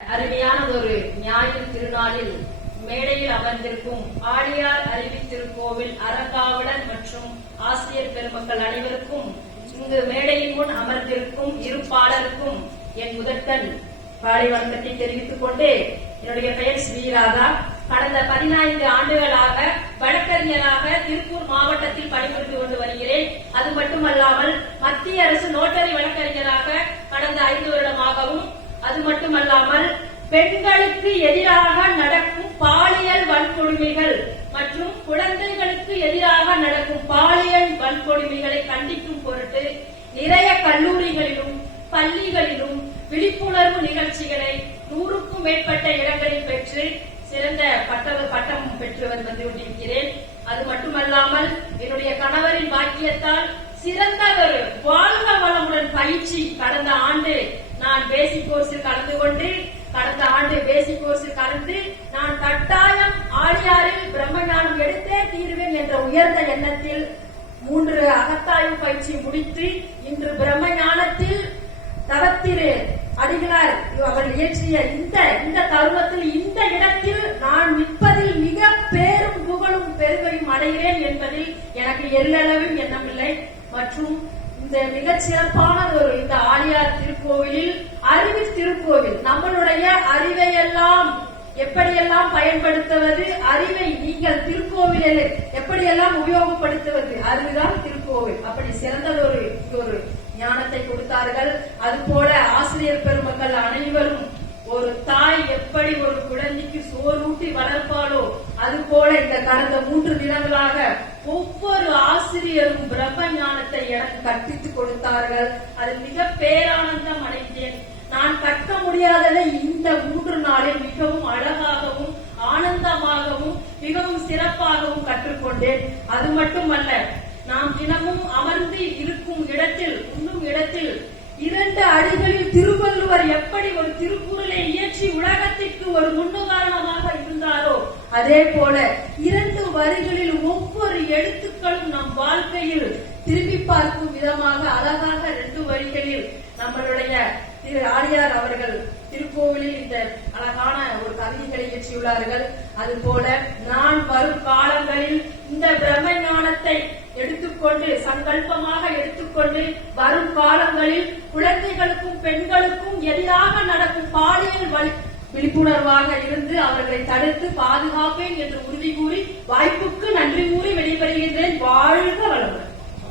அருமையான ஒரு ஞாயிறு திருநாளில் மேடையில் அமர்ந்திருக்கும் ஆழியார் அருவி திருக்கோவில் அறங்காவலர் மற்றும் ஆசிரியர் பெருமக்கள் அனைவருக்கும் இங்கு மேடையின் முன் அமர்ந்திருக்கும் இருப்பாளருக்கும் என் முதற்கண் காலை வணக்கத்தை தெரிவித்துக் கொண்டு என்னுடைய பெயர் ஸ்ரீராதா. கடந்த 15 ஆண்டுகளாக வழக்கறிஞராக திருப்பூர் மாவட்டத்தில் பணிபுரிந்து கொண்டு வருகிறேன். அது மட்டுமல்லாமல் மத்திய அரசு நோட்டரி வழக்கறிஞராக கடந்த 5 வருடமாகவும், அது மட்டுமல்லாமல் பெண்களுக்கு எதிராக நடக்கும் பாலியல் வன்கொடுமைகள் மற்றும் குழந்தைகளுக்கு எதிராக நடக்கும் பாலியல் வன்கொடுமைகளை கண்டிக்கும் பொருட்டு நிறைய கல்லூரிகளிலும் பள்ளிகளிலும் விழிப்புணர்வு நிகழ்ச்சிகளை 100க்கும் மேற்பட்ட இடங்களில் பெற்று சிறந்த பட்டம் பெற்று வந்து கொண்டிருக்கிறேன். அது மட்டுமல்லாமல் என்னுடைய கணவரின் பாக்கியத்தால் சிறந்த ஒரு வாழ்க வளமுடன் பயிற்சி கடந்த ஆண்டு நான் பேசிக் கோர்ஸில் கலந்து கொண்டு நான் கட்டாயம் ஆழியாரில் பிரம்மஞானம் எடுத்தே தீர்வேன் என்ற உயர்ந்த எண்ணத்தில் 3 அகத்தாய்வு பயிற்சி முடித்து இன்று பிரம்மஞானத்தில் தவத்திரு அடிகளார் அவர் இயற்றிய இந்த தருணத்தில் இந்த இடத்தில் நான் நிற்பதில் மிக பேரும் புகழும் பெருமையும் அடைகிறேன் என்பதில் எனக்கு எல்லளவும் எண்ணமில்லை. மற்றும் இந்த மிகச் சிறப்பான இந்த ஆழியார் திருக்கோவிலில் அருவி திருக்கோவில் நம்மளுடைய அறிவையெல்லாம் எப்படியெல்லாம் பயன்படுத்துவது, அறிவை நீங்கள் திருக்கோவிலில் எப்படியெல்லாம் உபயோகப்படுத்துவது, அதுதான் திருக்கோவில். அப்படி சிறந்த ஒரு ஞானத்தை கொடுத்தார்கள். அதுபோல ஆசிரியர் பெருமக்கள் அனைவரும் ஒரு தாய் எப்படி ஒரு குழந்தைக்கு சோறூட்டி வளர்ப்பாளோ அதுபோல இந்த கடந்த 3 தினங்களாக ஒவ்வொரு ஆசிரியரும் பிரம்ம ஞானத்தை எனக்கு கற்பித்துக் கொடுத்தார்கள். அது மிக பேரானந்தம் அடைந்தேன். நான் கற்க முடியாததை இந்த 3 நாளில் மிகவும் அழகாகவும் ஆனந்தமாகவும் மிகவும் சிறப்பாகவும் கற்றுக்கொண்டேன். அது மட்டுமல்ல, நாம் தினமும் அமர்ந்து இருக்கும் இடத்தில் 2 அடிகளில் திருவள்ளுவர் எப்படி ஒரு திருக்குறளை இயற்றி உலகத்திற்கு ஒரு முன்னுதாரணமாக இருந்தாரோ அதே போல 2 வரிகளில் ஒவ்வொரு எழுத்துக்களும் நம் வாழ்க்கையில் திரும்பி பார்க்கும் விதமாக அழகாக 2 வரிகளில் நம்மளுடைய திரு ஆழியார் அவர்கள் திருக்கோவிலில் இந்த அழகான ஒரு கவிதைகளை இயற்றியுள்ளார்கள். அதுபோல நான் வரும் காலங்களில் இந்த பிரம்ம ஞானத்தை எடுத்துக்கொண்டு சங்கல்பமாக எடுத்துக்கொண்டு வரும் காலங்களில் குழந்தைகளுக்கும் பெண்களுக்கும் எதிராக நடக்கும் பாலியல் விழிப்புணர்வாக இருந்து அவர்களை தடுத்து பாதுகாப்பேன் என்று உறுதி கூறி வாய்ப்புக்கு நன்றி கூறி வெளிப்படுகின்றேன். வாழ்க வளமுடன்.